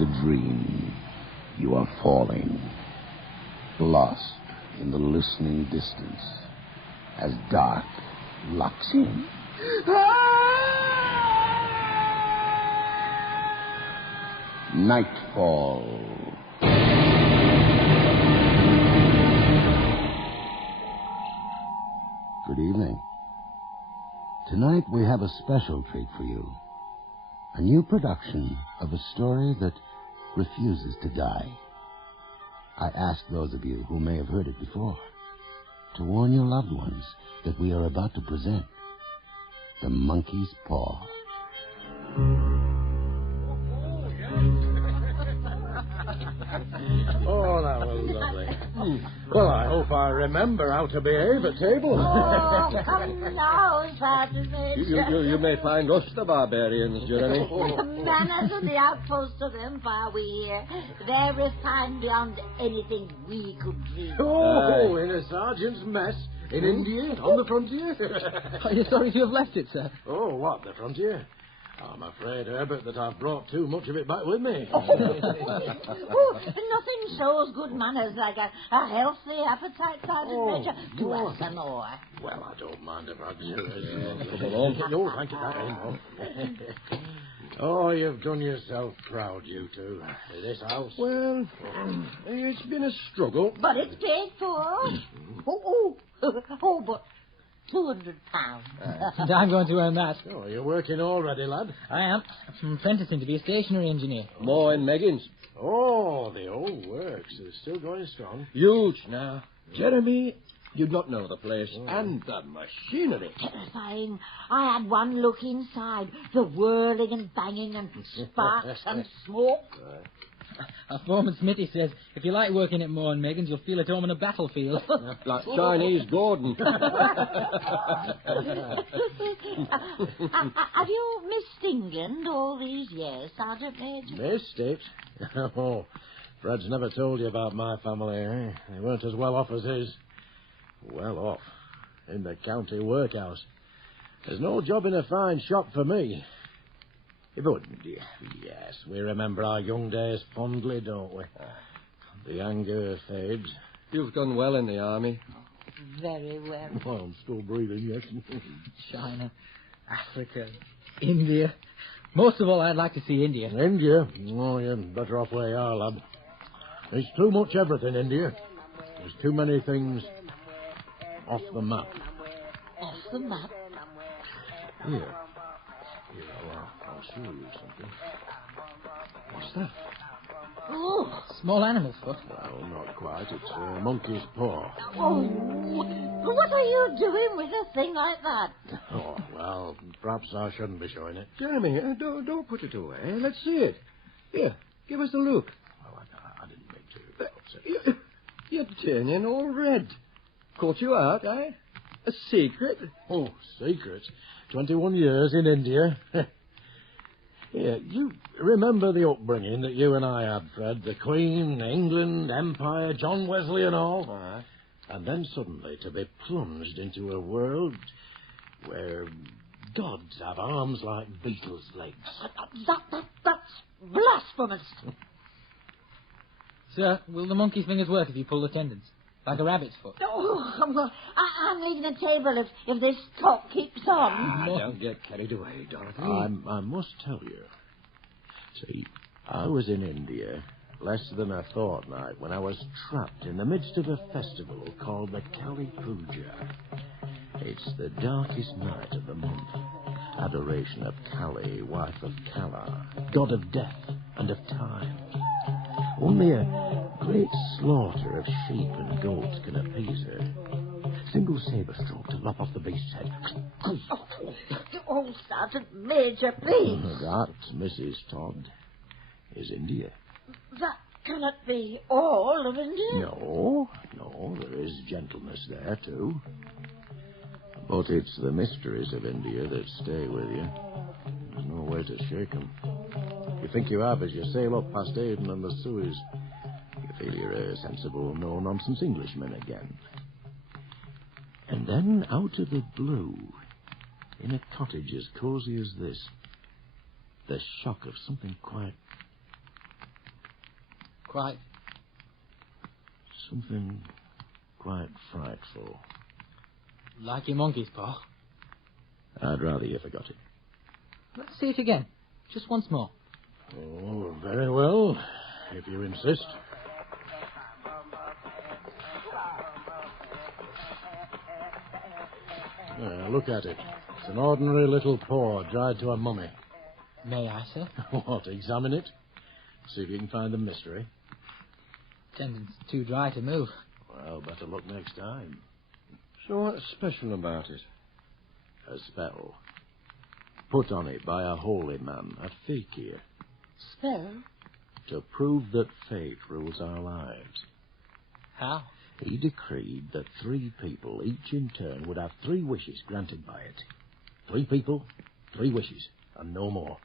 the dream, you are falling, lost in the listening distance, as dark locks in. Nightfall. Good evening. Tonight we have a special treat for you. A new production of a story that refuses to die. I ask those of you who may have heard it before to warn your loved ones that we are about to present The Monkey's Paw. Oh, that was lovely. Well, I hope I remember how to behave at table. Oh, come now, Sergeant Major. You may find us the barbarians, Jeremy. The manners of the outposts of Empire we hear, they're refined beyond anything we could dream. Oh, in a sergeant's mess in India, on the frontier. Are you sorry to have left it, sir? Oh, what, the frontier? I'm afraid, Herbert, that I've brought too much of it back with me. Nothing shows good manners like a healthy appetite, Sergeant Major. Do us some more. Well, I don't mind if I do. Oh, thank you. Oh, you've done yourself proud, you two. This house. Well, it's been a struggle. But it's paid for. But £200. And I'm going to earn that. Oh, you're working already, lad? I am. I'm apprenticing to be a stationary engineer. More in Meggins. Oh, the old works. They're still going strong. Huge now. Jeremy, you'd not know the place. And the machinery. Terrifying. I had one look inside. The whirling and banging and sparks and smoke. Our foreman Smitty says if you like working at Moore and Meggins, you'll feel at home in a battlefield. Like Chinese Gordon. Have you missed England all these years, Sergeant Major? Missed it? Oh, Fred's never told you about my family, eh? They weren't as well off as his. Well off. In the county workhouse. There's no job in a fine shop for me. But, yes, we remember our young days fondly, don't we? The anger fades. You've done well in the army. Very well. Well, I'm still breathing, yes. China, Africa, India. Most of all, I'd like to see India. India? Oh, you're better off where you are, lad. There's too much everything, India. There's too many things off the map. Off the map? Here, I'll show you something. What's that? Oh, small animal foot. Well, not quite. It's a monkey's paw. Oh, what are you doing with a thing like that? Oh, well, perhaps I shouldn't be showing it. Jeremy, don't put it away. Let's see it. Here, give us a look. Well, I didn't mean to. You're turning all red. Caught you out, eh? A secret? Oh, secret? 21 years in India. Yeah, you remember the upbringing that you and I had, Fred? The Queen, England, Empire, John Wesley and all? Aye. And then suddenly to be plunged into a world where gods have arms like beetles' legs. That's blasphemous. Sir, will the monkey's fingers work if you pull the tendons? Like a rabbit's foot? Oh, I'm leaving the table if this talk keeps on. Don't get carried away, Dorothy. I must tell you. See, I was in India less than a fortnight when I was trapped in the midst of a festival called the Kali Puja. It's the darkest night of the month. Adoration of Kali, wife of Kala, god of death and of time. Only a great slaughter of sheep and goats can appease her. Single sabre stroke to lop off the beast's head. Oh, Sergeant Major, please. That, Mrs. Todd, is India. That cannot be all of India. No, there is gentleness there, too. But it's the mysteries of India that stay with you. There's no way to shake them. You think you have as you sail up past Aden and the Suez. You feel you're a sensible, no-nonsense Englishman again. And then, out of the blue, in a cottage as cosy as this, the shock of something quite Quite. Something quite frightful. Like your monkey's paw. I'd rather you forgot it. Let's see it again. Just once more. Oh, very well, if you insist. Look at it. It's an ordinary little paw dried to a mummy. May I, sir? What, examine it? See if you can find the mystery. Tendon's too dry to move. Well, better look next time. So what's special about it? A spell. Put on it by a holy man, a fakir. Spell? To prove that fate rules our lives. How? He decreed that 3 people, each in turn, would have 3 wishes granted by it. 3 people, 3 wishes, and no more.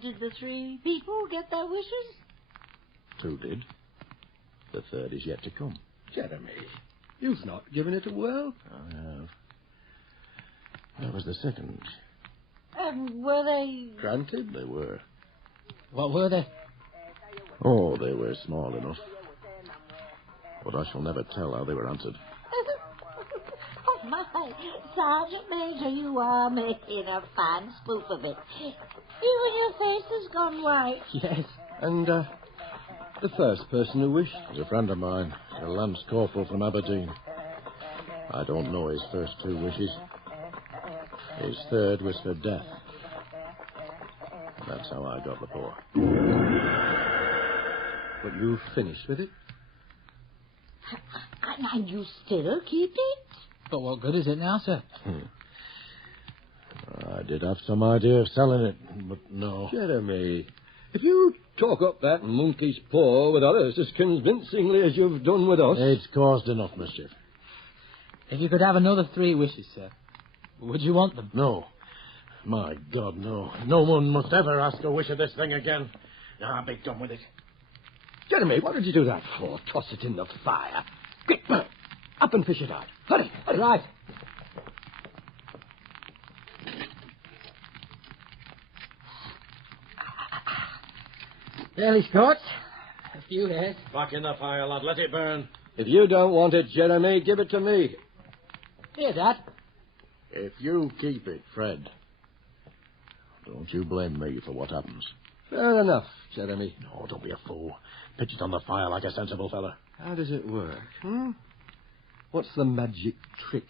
Did the 3 people get their wishes? 2 did. The 3rd is yet to come. Jeremy, you've not given it a whirl. I have. That was the 2nd. And were they... Granted? They were. What were they? Oh, they were small enough. But I shall never tell how they were answered. Oh, my. Sergeant Major, you are making a fine spoof of it. Even your face has gone white. Yes. And, the first person who wished? Was a friend of mine, a Lance Corporal from Aberdeen. I don't know his first 2 wishes. His 3rd was for death. That's how I got the paw. But you finished with it? And you still keep it? But what good is it now, sir? I did have some idea of selling it, but no. Jeremy, if you talk up that monkey's paw with others as convincingly as you've done with us... It's caused enough mischief. If you could have another 3 wishes, sir, would you want them? No. My God, no. No one must ever ask a wish of this thing again. I'll be done with it. Jeremy, what did you do that for? Toss it in the fire. Quick, up and fish it out. Hurry, hurry. Right. Fairly short. A few hairs. Back in the fire, lad. Let it burn. If you don't want it, Jeremy, give it to me. Here, Dad. If you keep it, Fred, don't you blame me for what happens. Fair enough, Jeremy. No, don't be a fool. Pitch it on the fire like a sensible fella. How does it work, What's the magic trick?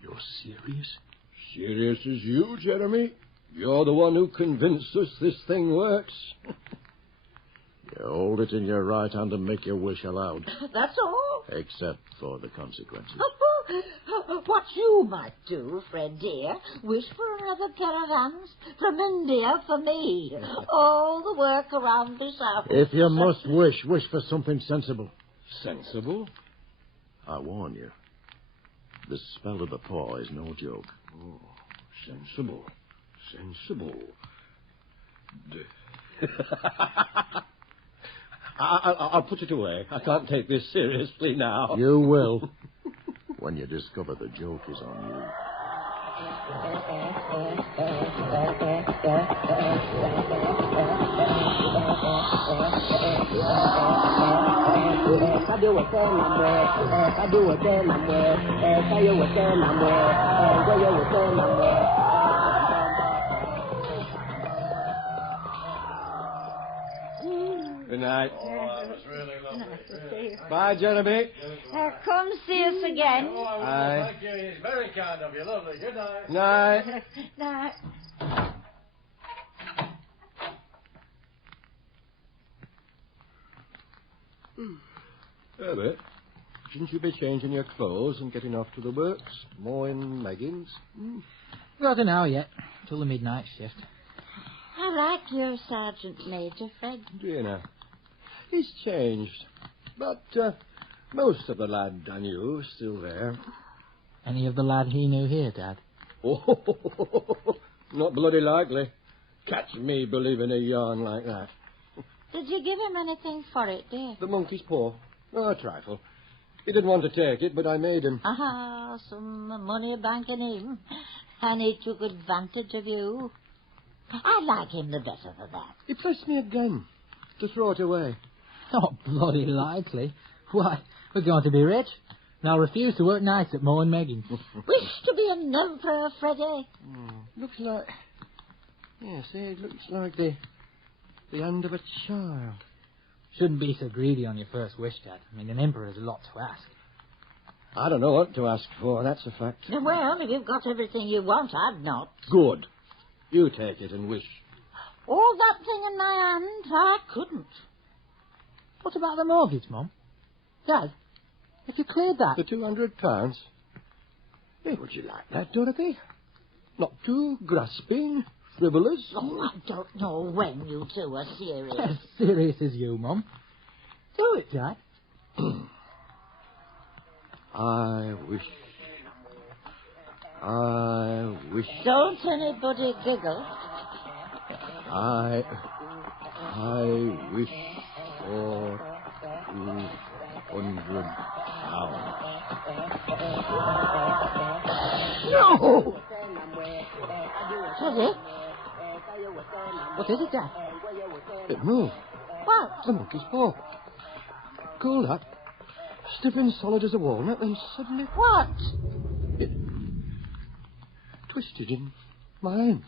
You're serious? Serious as you, Jeremy. You're the one who convinced us this thing works. You hold it in your right hand and make your wish aloud. That's all. Except for the consequences. What you might do, Fred dear, wish for another caravans from India for me. All the work around the south. If you must wish for something sensible. Sensible? I warn you, the spell of the paw is no joke. Oh, sensible. Sensible. I'll put it away. I can't take this seriously now. You will. When you discover the joke is on you. Good night. Oh, that was really lovely. Bye, Jeremy. Come see us again. Oh, I will. Aye. Thank you. It's very kind of you. Lovely. Good night. Night. Now, Herbert, shouldn't you be changing your clothes and getting off to the works? Mowing Meggins? Got an hour yet, till the midnight shift. I like your Sergeant Major, Fred. Do you know? He's changed. But most of the lad I knew is still there. Any of the lad he knew here, Dad? Oh, not bloody likely. Catch me believing a yarn like that. Did you give him anything for it, dear? The monkey's paw. Oh, a trifle. He didn't want to take it, but I made him. Ah, some money banking him. And he took advantage of you. I like him the better for that. He pressed me again. to throw it away. Not bloody likely. Why, we're going to be rich. And I'll refuse to work nights at Moe and Megan. Wish to be an emperor, Freddie. Looks like... Yes, it looks like the hand of a child. Shouldn't be so greedy on your first wish, Dad. I mean, an emperor's a lot to ask. I don't know what to ask for, that's a fact. Well, if you've got everything you want, I've not. Good. You take it and wish. All that thing in my hand, I couldn't. What about the mortgage, Mum? Dad, if you cleared that... The £200? Hey, would you like that, Dorothy? Not too grasping, frivolous? Oh, I don't know when you two are serious. As serious as you, Mum. Do it, Dad. I wish. Don't anybody giggle. I wish for £200. No! Freddie? What is it, Dad? It moved. What? The monkey's paw. Cool that. Stiff and solid as a walnut, and suddenly What? it twisted in my hand.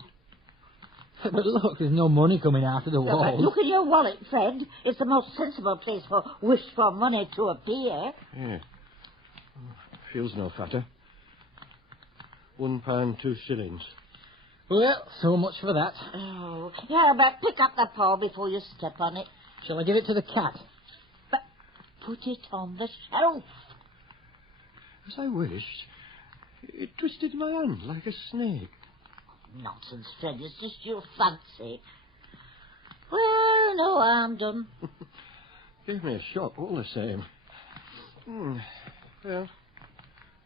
But look, there's no money coming out of the walls. Look in your wallet, Fred. It's the most sensible place for wish for money to appear. Yeah. Feels no fatter. £1, 2 shillings. Well, so much for that. Oh, yeah, but pick up that paw before you step on it. Shall I give it to the cat? But put it on the shelf. As I wished, it twisted my hand like a snake. Nonsense, Fred. It's just your fancy. Well, no harm done. Gave me a shock all the same. Well,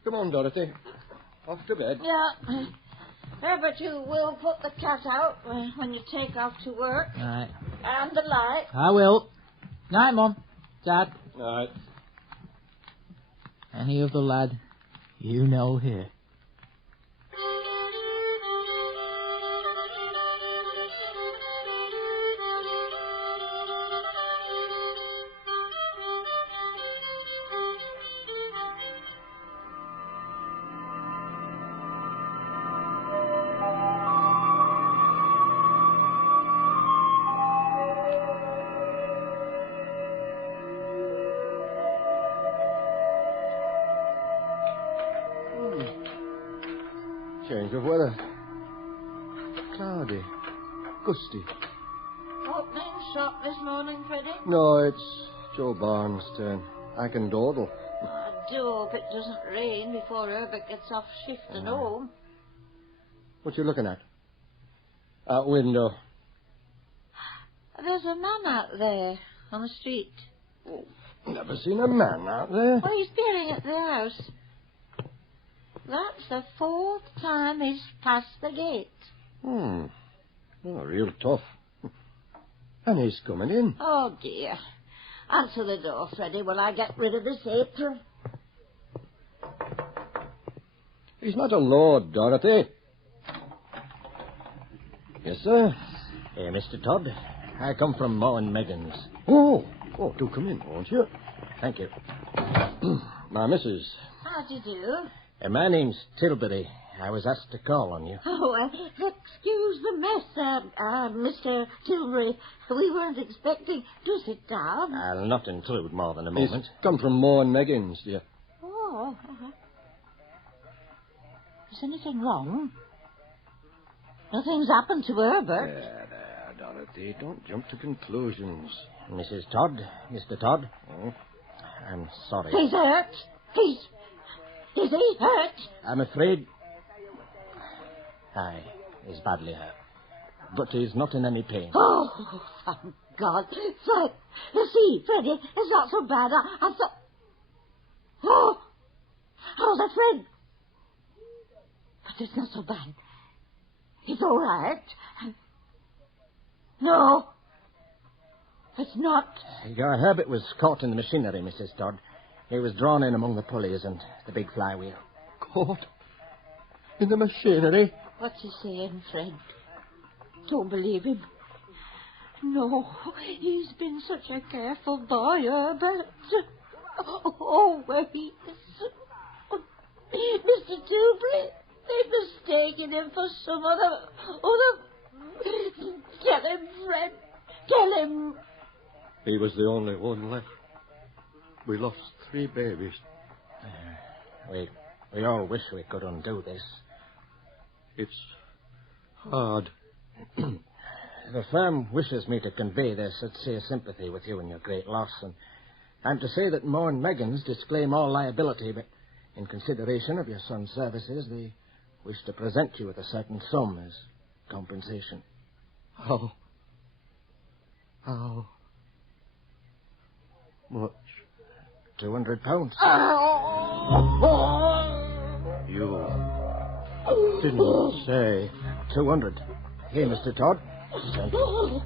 come on, Dorothy. Off to bed. Yeah. Yeah, but you will put the cat out when you take off to work. Right. And the light. I will. Night, Mum. Dad. Night. Any other lad you know here. Change of weather. Cloudy. Gusty. Opening shop this morning, Freddie? No, it's Joe Barnes' turn. I can dawdle. I do hope it doesn't rain before Herbert gets off shift and home. What you looking at? Out window. There's a man out there on the street. Never seen a man out there. Well, he's peering at the house. That's the 4th time he's passed the gate. Oh, real tough. And he's coming in. Oh, dear. Answer the door, Freddie, while I get rid of this apron. He's not a lord, Dorothy. Yes, sir. Hey, Mr. Todd. I come from Moe and Megan's. Oh, do come in, won't you? Thank you. My missus. How do you do? My name's Tilbury. I was asked to call on you. Oh, excuse the mess, Mr. Tilbury. We weren't expecting to sit down. I'll not include more than a He's moment. come from Moe and Megan's, dear. Oh. Is anything wrong? Nothing's happened to Herbert. There, Dorothy. Don't jump to conclusions. Mrs. Todd, Mr. Todd. Oh? I'm sorry. He's hurt. Is he hurt? I'm afraid... Aye, he's badly hurt. But he's not in any pain. Oh, thank God. Fred, see, Freddie, it's not so bad. I thought... Oh, that's Fred. But it's not so bad. It's all right. No, it's not. Your Herbert was caught in the machinery, Mrs. Todd. He was drawn in among the pulleys and the big flywheel. Caught? In the machinery? What's he saying, Fred? Don't believe him. No, he's been such a careful boy, Herbert. Always. Mr. Tubley, they've mistaken him for some other... Tell him, Fred. Tell him. He was the only one left. We lost 3 babies. We all wish we could undo this. It's hard. The firm wishes me to convey their sincere sympathy with you in your great loss, and to say that Moore and Meggins disclaim all liability, but in consideration of your son's services, they wish to present you with a certain sum as compensation. How much? £200. You didn't say. 200. Here, Mr. Todd. Thank you.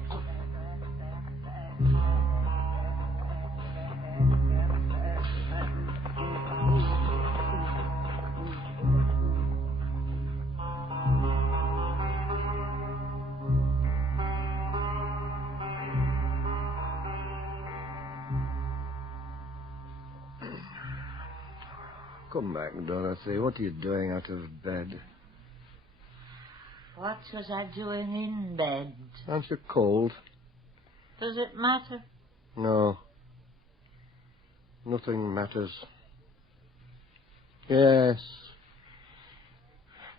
Come back, Dorothy. What are you doing out of bed? What was I doing in bed? Aren't you cold? Does it matter? No. Nothing matters. Yes.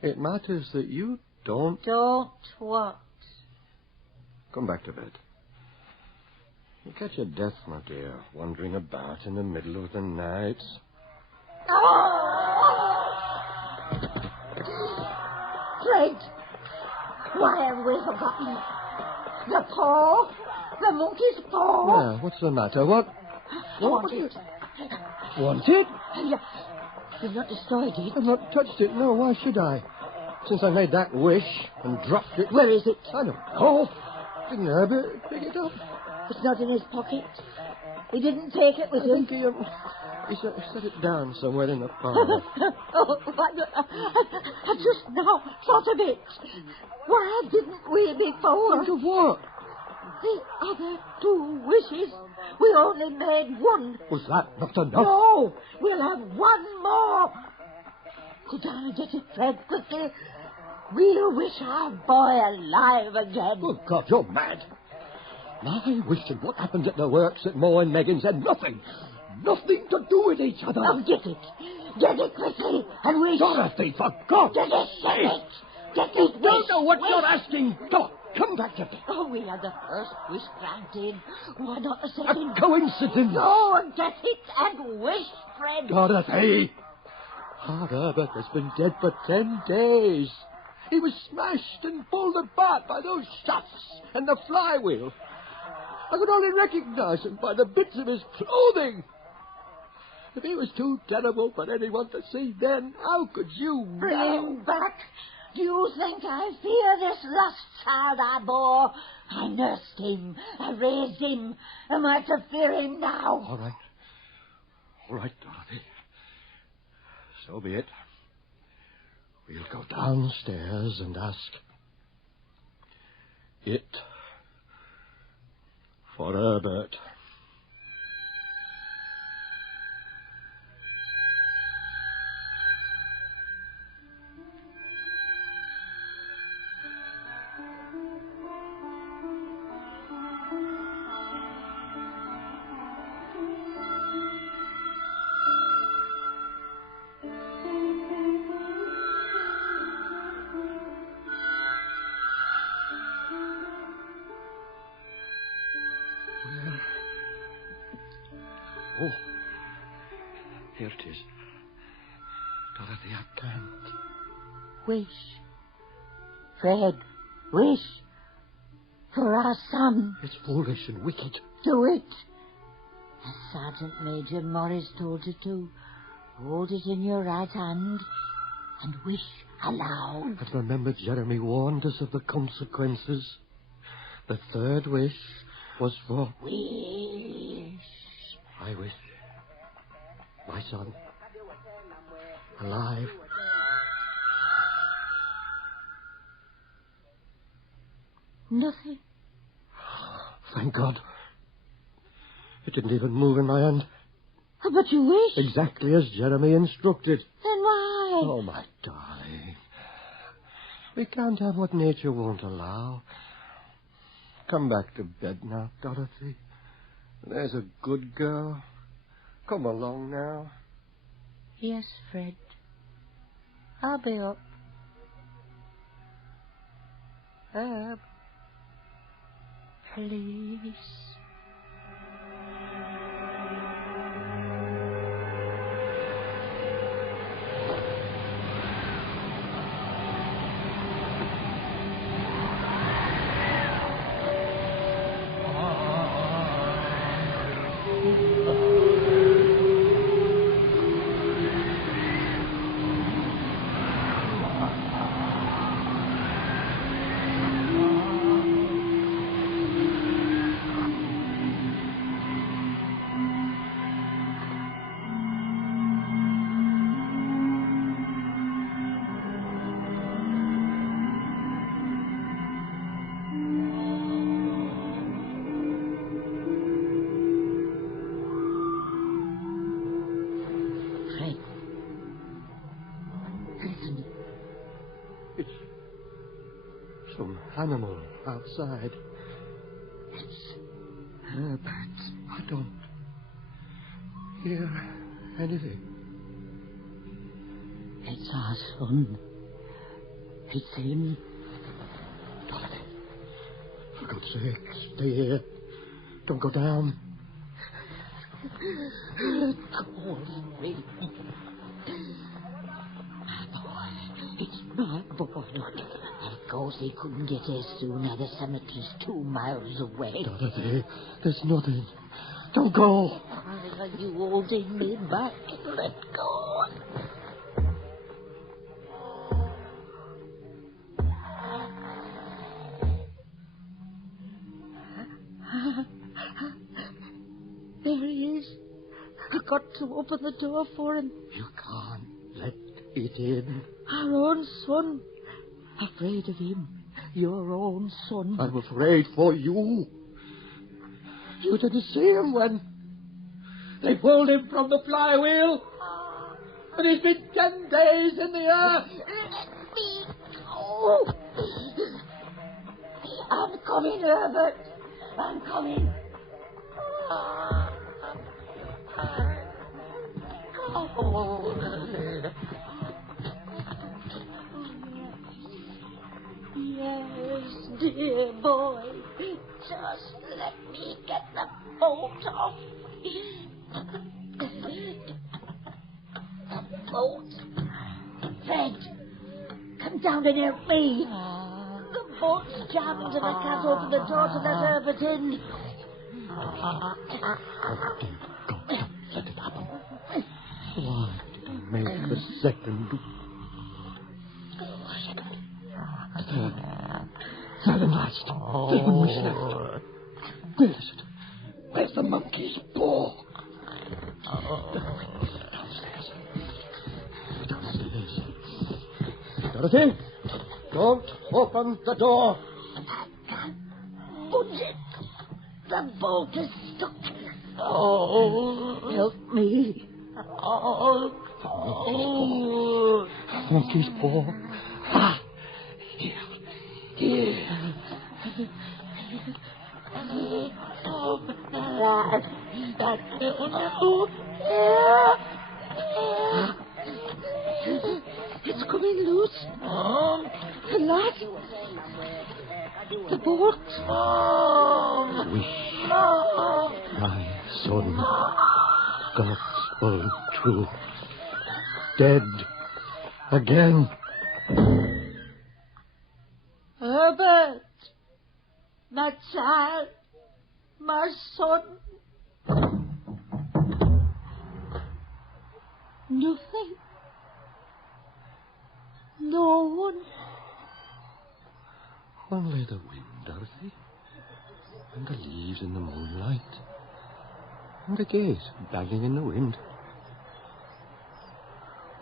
It matters that you don't... Don't what? Come back to bed. You catch your death, my dear, wandering about in the middle of the night. Fred, why have we forgotten? The paw, the monkey's paw. Yeah, what's the matter? What? I want it. Want it? You've not destroyed it. I've not touched it. No, why should I? Since I made that wish and dropped it. Where is it? I don't know. Didn't Herbert pick it up? It's not in his pocket. He didn't take it with I him. think he set it down somewhere in the parlour. I just now thought of it. Why didn't we before? Think of what? The other 2 wishes. We only made one. Was that not enough? No, we'll have one more. Go down and get it, Fred, quickly. We'll wish our boy alive again. Good God, you're mad. My wishing what happened at the works at Moore and Meggins had nothing to do with each other. Now get it. Get it quickly and wish. Dorothy, for God's Get it, get it. Get it. You don't know what you're asking. Come back to me. Oh, we had the first wish granted. Why not the second? A coincidence. Go and get it and wish, Fred. Dorothy. Our Herbert has been dead for 10 days. He was smashed and pulled apart by those shafts and the flywheel. I could only recognize him by the bits of his clothing. If he was too terrible for anyone to see then, how could you Bring now? him back. Do you think I fear this lost child I bore? I nursed him. I raised him. Am I to fear him now? All right, Dorothy. So be it. We'll go downstairs and ask it for Herbert. Oh, here it is. Dorothy, I can't. Wish. Fred, wish. For our son. It's foolish and wicked. Do it. As Sergeant Major Morris told you to. Hold it in your right hand and wish aloud. But remember, Jeremy warned us of the consequences. The third wish was for... Wish. I wish my son alive. Nothing. Thank God. It didn't even move in my hand. But you wish. Exactly as Jeremy instructed. Then why? Oh, my darling. We can't have what nature won't allow. Come back to bed now, Dorothy. There's a good girl. Come along now. Yes, Fred. I'll be up. Herb. Please. Fred. Listen. It's some animal outside. It's Herbert. I don't hear anything. It's our son. It's him. Dorothy, for God's sake, stay here. Don't go down. Let go of me. My boy. It's my boy. Of course he couldn't get here sooner. The cemetery's 2 miles away. Dorothy, there's nothing. Don't go. Why are you holding me back? Let go. There he is. I've got to open the door for him. You can't let it in. Our own son. Afraid of him. Your own son. I'm afraid for you. You didn't see him when they pulled him from the flywheel. And he's been 10 days in the earth. Let me go. I'm coming, Herbert. I'm coming. Yes, dear boy. Just let me get the bolt off. The bolt. Fred, come down and help me. The bolt's jammed and I can't open the door to let Herbert in. Don't let it happen. Why did he make the second? The third and last. There's one wish left. Where is it? Where's the monkey's paw? Downstairs. Downstairs. Dorothy, don't open the door. Budge it. The bolt is stuck. Oh, help me. Monkey's paw. Ah, here. Here. It's coming loose. The lock. The bolt. Wish, my son, gospel truth, dead again. Herbert, my child, my son. Nothing. No one. Only the wind, Dorothy, and the leaves in the moonlight, and the gate banging in the wind.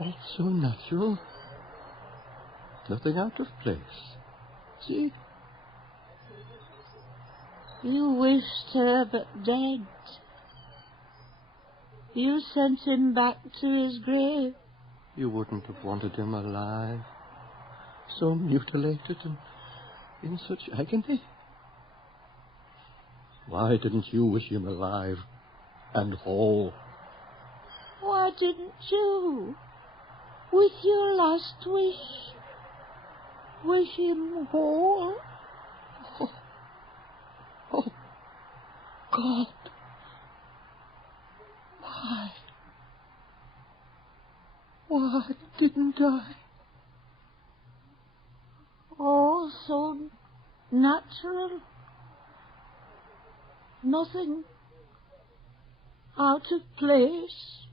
All so natural. Nothing out of place. See? You wished Herbert dead. You sent him back to his grave. You wouldn't have wanted him alive. So mutilated and in such agony. Why didn't you wish him alive and whole? Why didn't you, with your last wish him whole? Oh, God. Why? Why didn't I? Oh, so natural. Nothing out of place.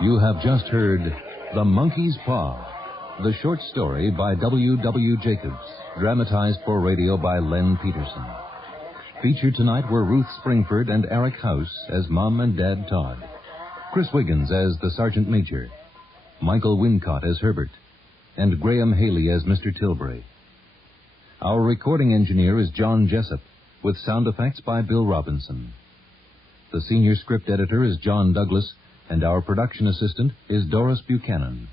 You have just heard The Monkey's Paw, the short story by W. W. Jacobs, dramatized for radio by Len Peterson. Featured tonight were Ruth Springford and Eric House as Mom and Dad Todd, Chris Wiggins as the Sergeant Major, Michael Wincott as Herbert, and Graham Haley as Mr. Tilbury. Our recording engineer is John Jessup, with sound effects by Bill Robinson. The senior script editor is John Douglas, and our production assistant is Doris Buchanan.